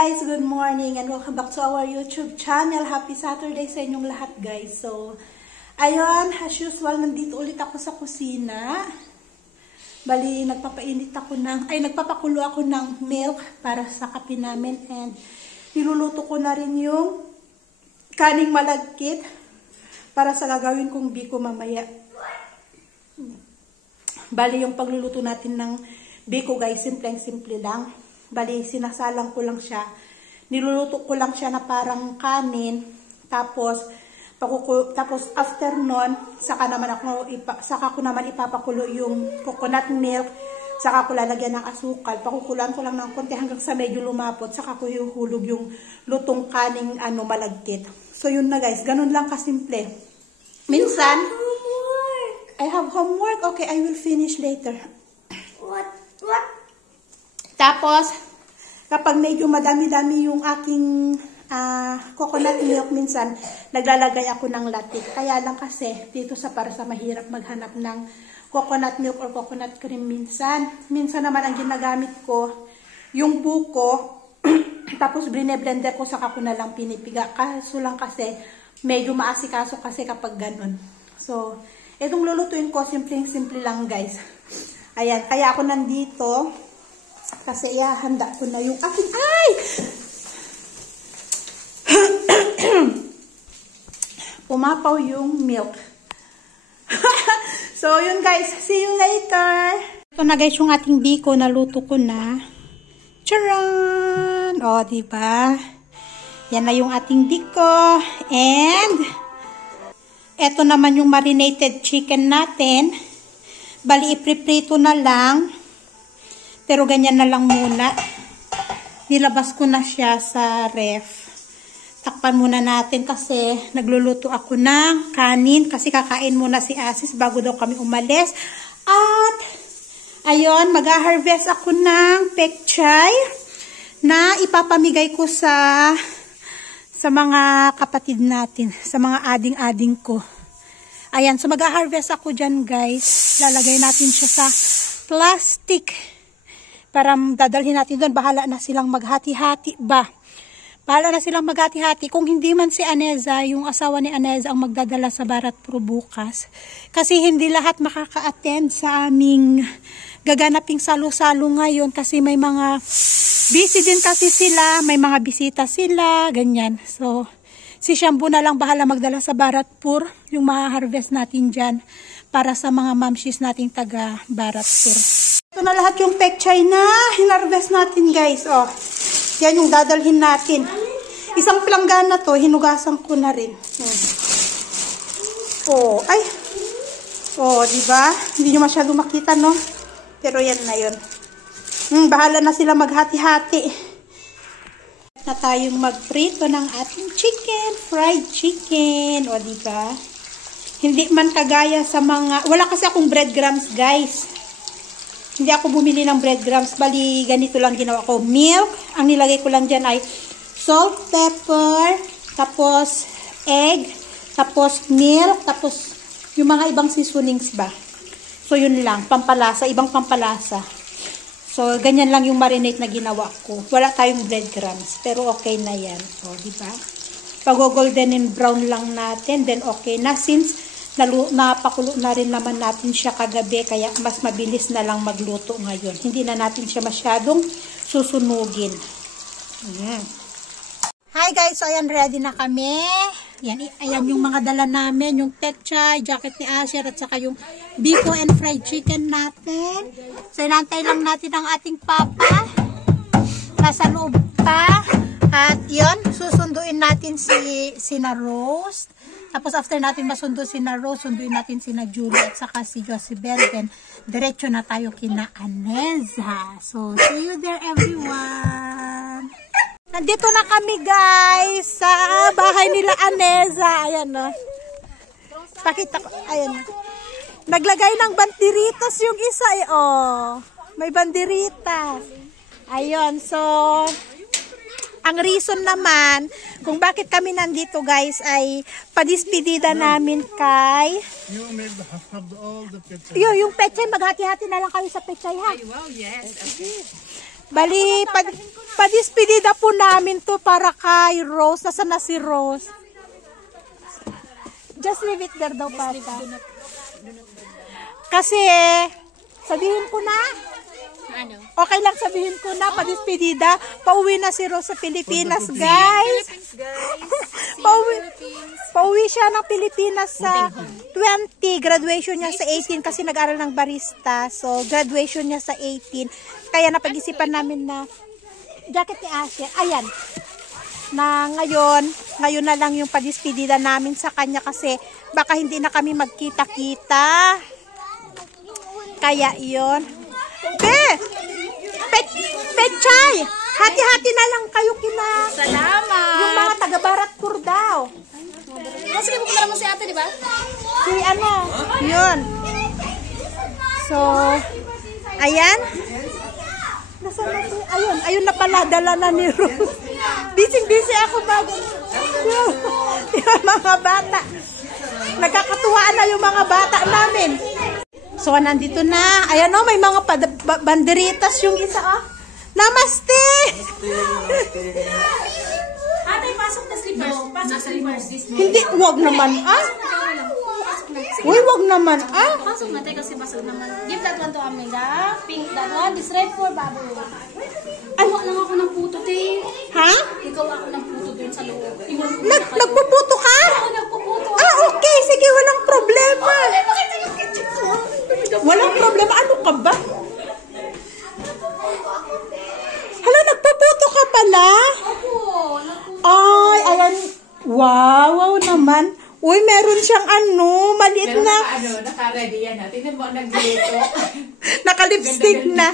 guys, good morning and welcome back to our YouTube channel. Happy Saturday sa inyong lahat guys. So, ayun, as usual, nandito ulit ako sa kusina. Bali, nagpapakulo ako ng milk para sa kape namin and niluluto ko na rin yung kaning malagkit para sa gagawin kong biko mamaya. Bali, yung pagluluto natin ng biko guys, simple lang. Bali, sinasalang ko lang siya. Niluluto ko lang siya na parang kanin. Tapos after nun, saka ko naman ipapakulo yung coconut milk. Saka ko lalagyan ng asukal. Pakukulan ko lang ng konti hanggang sa medyo lumapot. Saka ko ihuhulog yung lutong kaning malagkit. So yun na guys, ganun lang kasimple. Minsan, I have homework. Okay, I will finish later. What? Tapos, kapag medyo madami-dami yung aking coconut milk, minsan, naglalagay ako ng latik. Kaya lang kasi, dito para sa mahirap maghanap ng coconut milk or coconut cream minsan. Minsan naman ang ginagamit ko, yung buko, tapos blender ko, saka ko na lang pinipiga. Kaso lang kasi, medyo maasikaso kasi kapag ganun. So, itong lulutuin ko, simple lang guys. Ayan, kaya ako nandito. Kasi ihahanda ko na yung aking, pumapaw yung milk. So, yun guys. See you later. Ito na guys yung ating biko. Naluto ko na. Charan! O, diba? Yan na yung ating biko. And, eto naman yung marinated chicken natin. Bali, ipriprito na lang. Pero ganyan na lang muna. Nilabas ko na siya sa ref. Takpan muna natin kasi nagluluto ako ng kanin. Kasi kakain muna si Asis bago daw kami umalis. At, ayun, mag-harvest ako ng pechay na ipapamigay ko sa mga kapatid natin. Sa mga ading-ading ko. Ayan, so mag-harvest ako dyan guys. Lalagay natin siya sa plastic. Para dadalhin natin doon, bahala na silang maghati-hati ba? Bahala na silang maghati-hati. Kung hindi man si Aneza, yung asawa ni Aneza ang magdadala sa Baratpur bukas. Kasi hindi lahat makaka-attend sa aming gaganaping salo-salo ngayon. Kasi may mga busy din kasi sila, may mga bisita sila, ganyan. So, si Shambu na lang bahala magdala sa Baratpur, yung maha-harvest natin dyan para sa mga mamshis nating taga Baratpur. Ito na lahat yung pechay na hinarvest natin guys. Oh, yan yung dadalhin natin. Isang planggana to, hinugasan ko na rin. Oh, ay. Oh, diba? Hindi nyo masyado makita, no? Pero yan na yun. Bahala na sila maghati-hati. Na tayong magprito ng ating chicken, fried chicken. O, diba? Hindi man kagaya sa mga, wala kasi akong breadcrumbs, guys. Hindi ako bumili ng breadcrumbs. Bali, ganito lang ginawa ko. Milk. Ang nilagay ko lang dyan ay salt, pepper, tapos egg, tapos milk, tapos yung mga ibang seasonings ba. So, yun lang. Pampalasa. Ibang pampalasa. So, ganyan lang yung marinate na ginawa ko. Wala tayong breadcrumbs. Pero okay na yan. O, diba? Pag-golden and brown lang natin. Then, okay na. Since napakulo na rin naman natin siya kagabi, kaya mas mabilis na lang magluto ngayon. Hindi na natin siya masyadong susunugin. Hi guys, so ayan, ready na kami. Ayan yung mga dala namin, yung pechay, jacket ni Asher, at saka yung biko and fried chicken natin. So inantay lang natin ang ating papa. Nasa loob pa. At yun, susunduin natin si na Rose. Tapos after natin masundo si na Rose, sunduin natin si na Julie at saka si Josibel. Then, diretso na tayo kina Aneza. So, see you there everyone. Nandito na kami guys sa bahay nila Aneza. Ayan o. Pakita ko. Ayan o. Naglagay ng banderitas yung isa eh. Oh. May banderitas. Ayun. So, ang reason naman kung bakit kami nandito guys ay padispedida namin kay yung pechay, maghati-hati na lang kayo sa pechay ha. Wow, yes. Okay. Bali, padispedida po namin to para kay Rose. Nasaan na si Rose? Just leave it there daw, Papa. Kasi, sabihin ko na. Ano? Okay lang sabihin ko na, padispedida. Pauwi na si Rose sa Pilipinas, guys. Pauwi siya ng Pilipinas sa 20. Graduation niya sa 18 kasi nag-aral ng barista. So, graduation niya sa 18. Kaya napag-isipan namin na jacket ni Asher. Ayan. Na ngayon na lang yung padispedida namin sa kanya kasi baka hindi na kami magkita-kita. Kaya yun. Pechay! Hati-hati na lang kayo kina... Salamat! Yung mga taga-Barat Cordao. Sige, pupunta mo si ate, di ba? Si ano? Yun. So, ayan. Nasaan na si... Ayun na pala, dala na ni Rose. Busy ako bago. Yung mga bata. Nagkakatuwaan na yung mga bata namin. So, nandito na. Ayan o, may mga banderitas yung isa o. Namaste! Ate, pasok na slippers. Pasok na slippers. Hindi, wag naman Uy, wag naman Pasok na tayo kasi pasok naman. Give that one to Amiga. Pink that one. This red for Babu. Ano lang ako ng puto, te. Ha? Ikaw ako ng puto dun sa loob. Nagpuputo ka? Ako nagpuputo. Okay, sige, walang problema. Walang problema. Ano ka ba? Hala, nagpuputo ka pala? Ay, ayan. Wow naman. Uy, meron siyang maliit na. Naka-ready yan. Tingnan mo, nag-dito. Naka-lipstick na.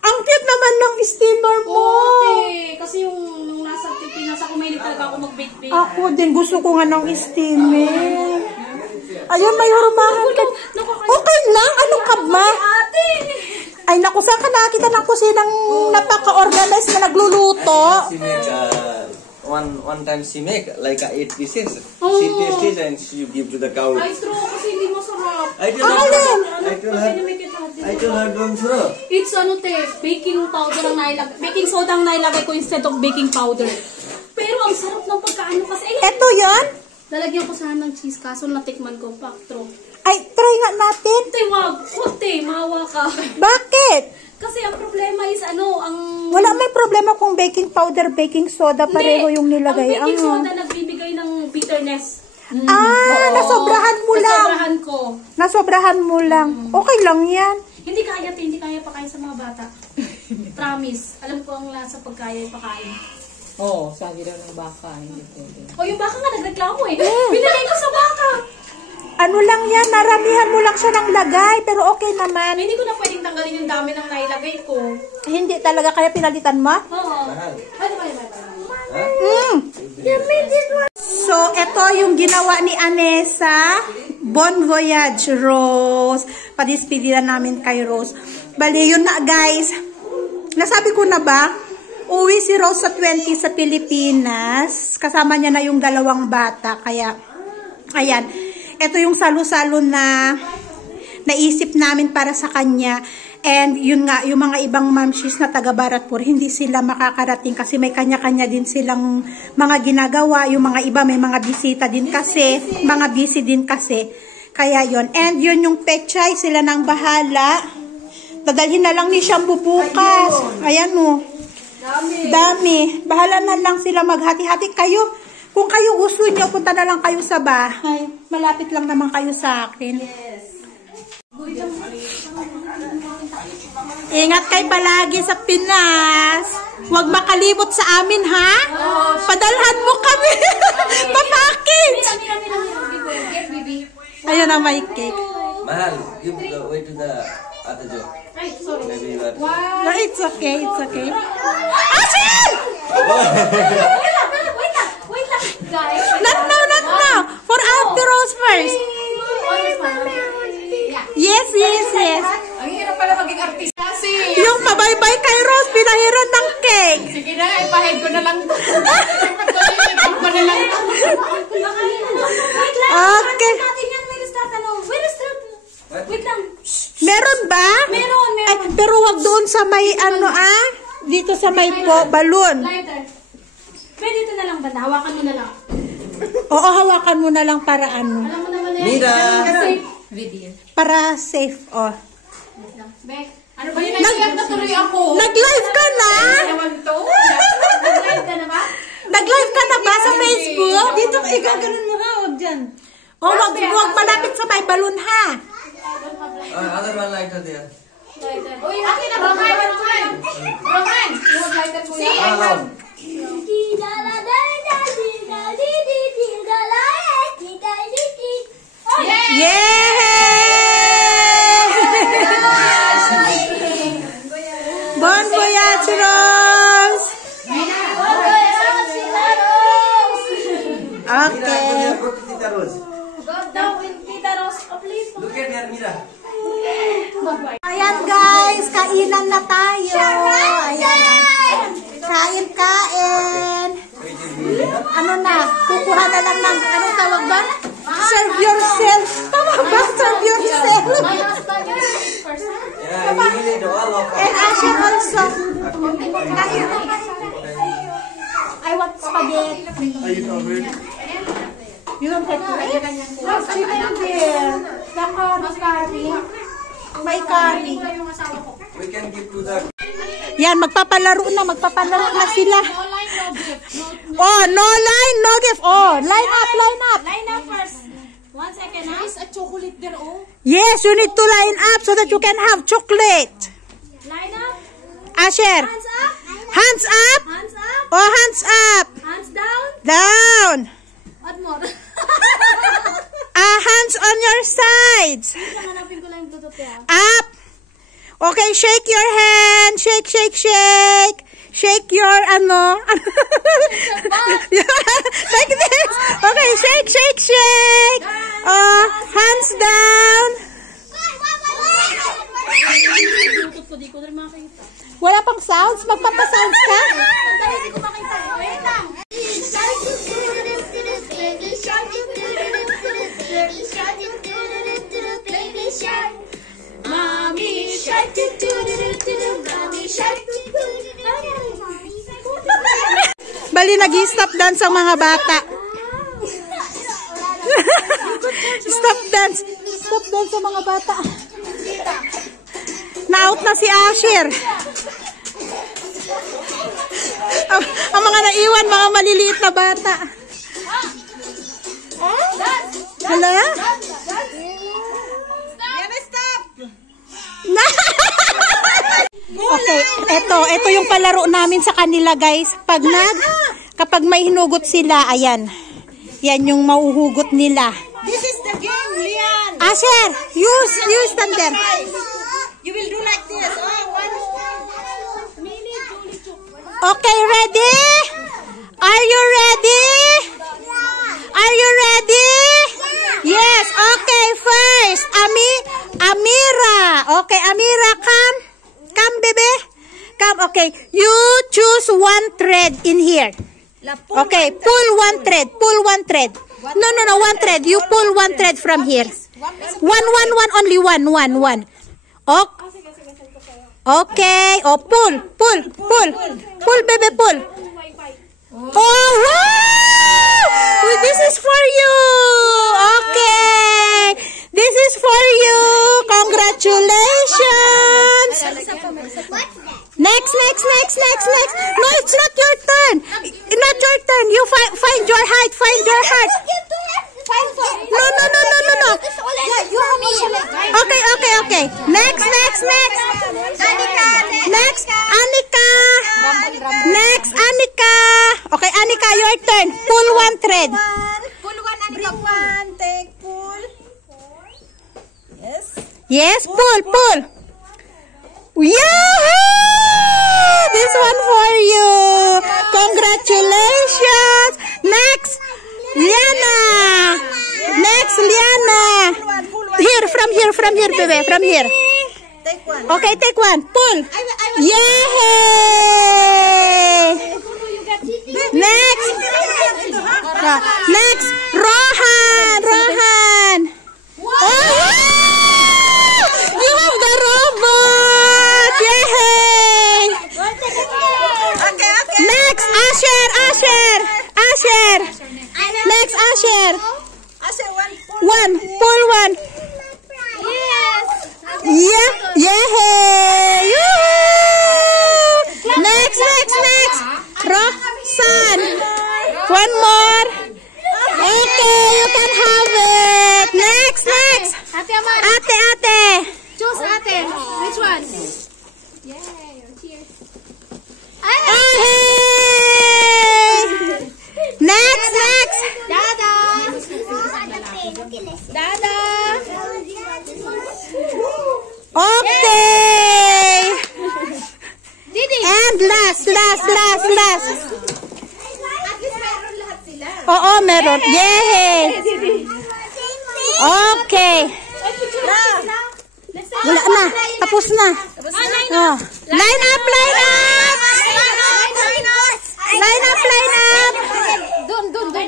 Ang cute naman ng steamer mo. Kasi yung nasa Pilipinas ako, may talaga ako mag-bake-bake. Ako din, gusto ko nga ng steamer. Ayun, may hurumahan ka. Okay lang, ano ka ba? Ate! Ay, naku, saan ka nakakita ng kusinang napaka-organized na nagluluto? She make one time she make like 8 pieces. She taste it and she give to the cow. Ay, true, kasi hindi masarap. I told her don't throw. It's baking powder ang nailagay. Baking soda ang nailagay ko instead of baking powder. Pero ang sarap ng pagkaano kasi. Eto yan? Lalagyan ko sana ng cheese kaso natikman ko. Paktro. Ay, try nga natin. Te, wag. Mawa ka. Bakit? Kasi ang problema is Wala may problema kung baking powder, baking soda, pareho yung nilagay. Ang baking soda nagbibigay ng bitterness. Nasobrahan mo lang. Nasobrahan ko. Nasobrahan mo lang. Okay lang yan. Hindi kaya pakain sa mga bata. Promise. Alam ko ang lasa pagkaya pakain. Oo, sabi daw ng baka. Hindi pwede. O yung baka nga nagreklamo eh. Binigay ko sa baka. Ano lang yan, naramihan mo lang siya ng lagay, pero okay naman. Hindi ko na pwedeng tanggalin yung dami ng nailagay ko. Hindi talaga, kaya pinalitan mo? Oo. So, ito yung ginawa ni Anessa. Bon Voyage, Rose. Padispedida namin kay Rose. Bali, yun na guys. Nasabi ko na ba? Uwi si Rose sa 20 sa Pilipinas. Kasama niya na yung dalawang bata. Kaya, ayan. Ito yung salo-salo na naisip namin para sa kanya. And yun nga, yung mga ibang mamshis na taga Baratpur, hindi sila makakarating kasi may kanya-kanya din silang mga ginagawa. Yung mga iba may mga bisita din kasi, mga busy din kasi. Kaya yun. And yun yung pechay, sila nang bahala. Dadalhin na lang ni Shampoo bukas. Ayan o. Dami. Bahala na lang sila maghati-hati kayo. Kung kayo gusto nyo, punta na lang kayo sa bahay. Malapit lang naman kayo sa akin. Ingat kayo palagi sa Pinas. Huwag makalimot sa amin, ha? Padalhan mo kami. Papackage. Ayun ang may cake. Mahal, give the way to the other job. Ay, sorry. Maybe that. No, it's okay, it's okay. Ashin! Wait lang, guys. Not now. For Auntie Rose first. Yes. Ang hirap pala maging artista kasi. Yung pabaybay kay Rose, pinahiran ng cake. Sige na, ipahid ko na lang. Ipag ko na lang. Okay. Wait lang. Meron ba? Meron. Ay, pero wag doon sa may dito sa may balloon. Lighter. Pwede ito na lang ba? Hawakan mo na lang. Oo, hawakan mo na lang para ano. Alam mo naman na Mira! Video. Para safe, oh. Bek, ano ba yun? Nag-live na tuloy ako. Nag-live ka na? Nag-live ka na ba? Nag-live ka na ba sa Facebook? Dito, gaganon mo ha, huwag dyan. Oh, huwag malapit sa may balloon ha. Other one lighter there. Uy, akin na, Roman! Roman! You have lighter po yan? Ah, loud. Yay! Bon voyage, Rose! Okay. Mira, go to Tita Rose. Go down with Tita Rose. Please. Look at her, Mira. Ayan guys, kainan na tayo. Ayan. Kain. Ano na, kukuha na lang ng, anong tawag ba? Serve yourself. Tama ba? Serve yourself. My husband, you speak first. Yeah, you need all of And Asher also. Kain. I want spaghetti. Are you covered? You don't have to eat. What's chicken there? The curry. May curry. We can give to the... Yan, magpapalaro na sila. No line, no gift. Oh, no line, no gift. Oh, line up. Line up first. 1 second, ha? Is a chocolate there, oh. Yes, you need to line up so that you can have chocolate. Line up. Asher, Hands up. hands up. Hands up. Oh, hands up. Hands down. Down. What more? Hands on your sides. Hanapin ko lang yung tutot ya. Up. Okay, shake your hand. Shake. Shake your, ano. Like this. Okay, shake. Hands down. Tutot ko, di ko rin makakita. Wala pang sounds? Magpapasounds ka? Dahil di ko makita. Wait lang. Mommy shark, mommy shark. Bali, nag-stop dance ang mga bata. Stop dance ang mga bata. Na-out na si Asher. Ang mga naiwan, mga maliliit na bata. Hala? Okay, ito yung palaro namin sa kanila, guys. Kapag may hinugot sila, ayan. Yan yung mauhugot nila. This is the game, Lian. Asher, you stand there. You will do like this. Okay, ready? Are you ready? Are you ready? Yes, okay, first. Amira. Okay, Amira, come. Come, baby. Come, okay. You choose one thread in here. Okay, pull one thread. No, one thread. You pull one thread from here. One, only one. Okay. Oh, pull, baby, pull. Oh, wow! This is for you. Okay. This is for you. Congratulations. Next. No, it's not your turn. Not your turn. You find your heart. No. Okay. Next. Anika. Okay, Anika, your turn. Pull one thread. Pull one, Anika. One, take, pull. Yes. Yes, pull. Yahoo! This one for you. Congratulations. Next, Liana. Here, from here, baby. From here. Take one. Okay, take one. Pull. Yay! Next, Rohan. Oh, you have the robot. Yay! One. Pull one. Yes! Yeah. Yay! Yoo! Next. Roxanne. One more. Okay, you can have it. Next. Ate Amar, Ate. choose ate. Which one? Yay! Cheers. Ay! Oh, hey! Next. Dada! Dada! Okay. Didi! And last. Oo, meron. Yay! Okay. Wala na. Tapos na. Oh. Line up.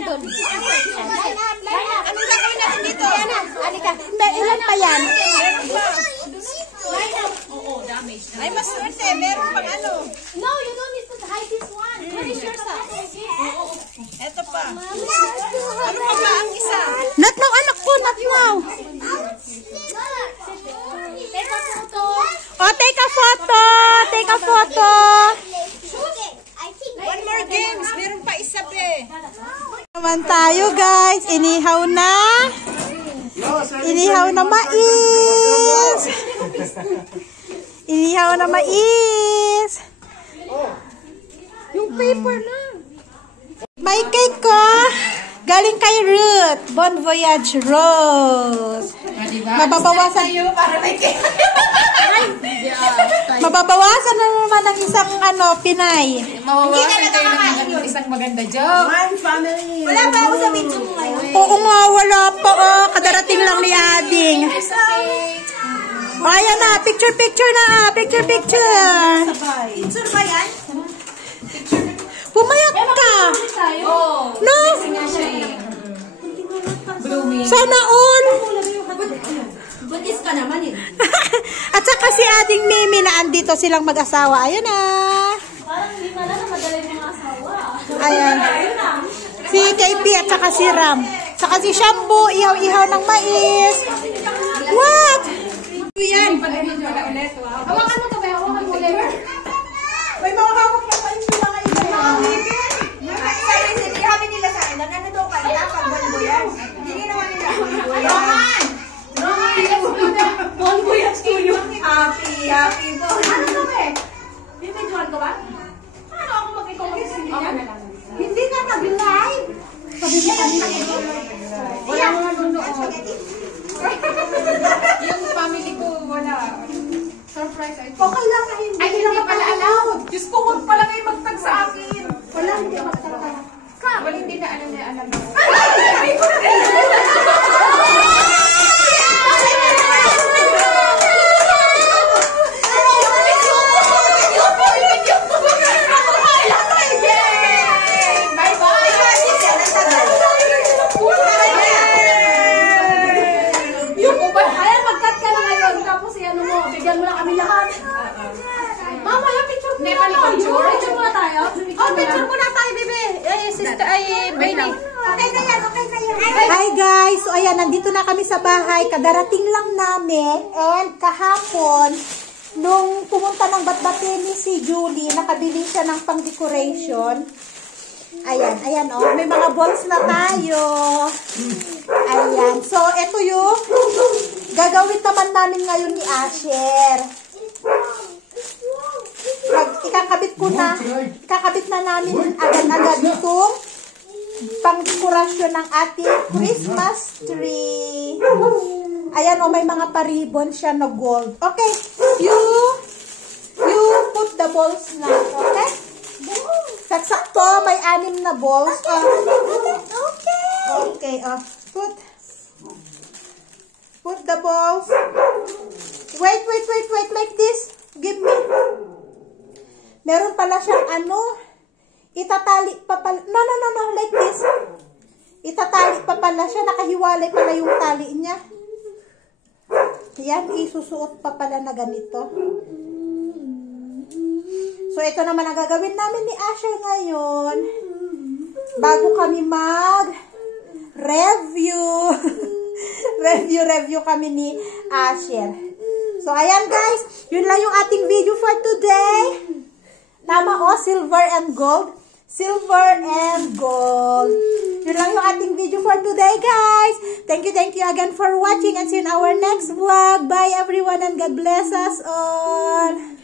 Doon. Anong gagawin natin dito? Ilan pa yan? Ay, mas swerte. Meron pang ano. No, you don't need to hide this one. Where is your stuff? Eto pa. Ano pa ba ang isa? Not now, anak ko. Not now. Take a photo. Oh, take a photo. One more games. Meron pa isa be. Naman tayo, guys. Inihaw na mais. Yung paper na. May cake ko. Galing kay Ruth. Bon voyage, Rose. Mababawasan Mababawasan na naman ng isang Pinay. Mawawasan kayo ng isang maganda joke. One family. Wala pa ako sa video mo ngayon. Oo nga, wala pa. Kadarating lang ni Ading. Ayan na, picture na. Picture. Picture ba yan? Pumayat ka. Oo. No? Blooming. Sana all. Buntis ka naman eh. At saka si Ading Mimi na andito silang mag-asawa. Ayan na. Parang hindi na madala yung mga asawa. Ayan. Si KP at saka si Ram. Saka si Shampoo, ihaw-ihaw ng mais. What? Yan. Hawakan mo to ba? Hawakan mo ulit. May mga hawak na mais yung mga iba. Sabi nila sa akin, ano daw kaya pag buwan yan? Hindi naman nila. One voyage to you. Happy po. Ano to ba? Bibidyoan ko ba? Paano ako mag-ikaw mag-sindihan? Hindi na nag-live. Wala mo nga doon. Yung family ko, wala. Surprise. Okay lang na hindi. Ay, hindi pala allowed. Diyos ko, huwag pala kayo magtag sa akin. Wala, hindi magtaka. Wala, hindi na alam mo. Bigyan mo na kami lahat. Mama, yung picture mo na tayo. Picture muna tayo. Picture muna tayo, baby. Sister, baby. Okay na yan. Hi guys, so ayan, nandito na kami sa bahay. Kadarating lang namin. And kahapon, nung pumunta ng Batbatini si Julie, nakabili siya ng pang-decoration. Ayan, may mga balls na tayo. Ayan, so ito yung gagawin naman namin ngayon ni Asher. Ikakabit na namin agad-agad itong pang-dekorasyon ng ating Christmas tree. Ayan, may mga paribon siya na gold. Okay, you put the balls na, okay? Sakto, may 6 na balls. Okay, put the balls. Wait, like this. Give me. Meron pala siyang itatali pa pala. No, like this. Itatali pa pala siya. Nakahiwalay pala yung tali niya. Yan, isusuot pa pala na ganito. So, ito naman ang gagawin namin ni Asher ngayon. Bago kami review. Review kami ni Asher. So, ayan guys. Yun lang yung ating video for today. Tama o, silver and gold. Silver and gold. Yun lang yung ating video for today, guys. Thank you again for watching and see you in our next vlog. Bye everyone and God bless us all.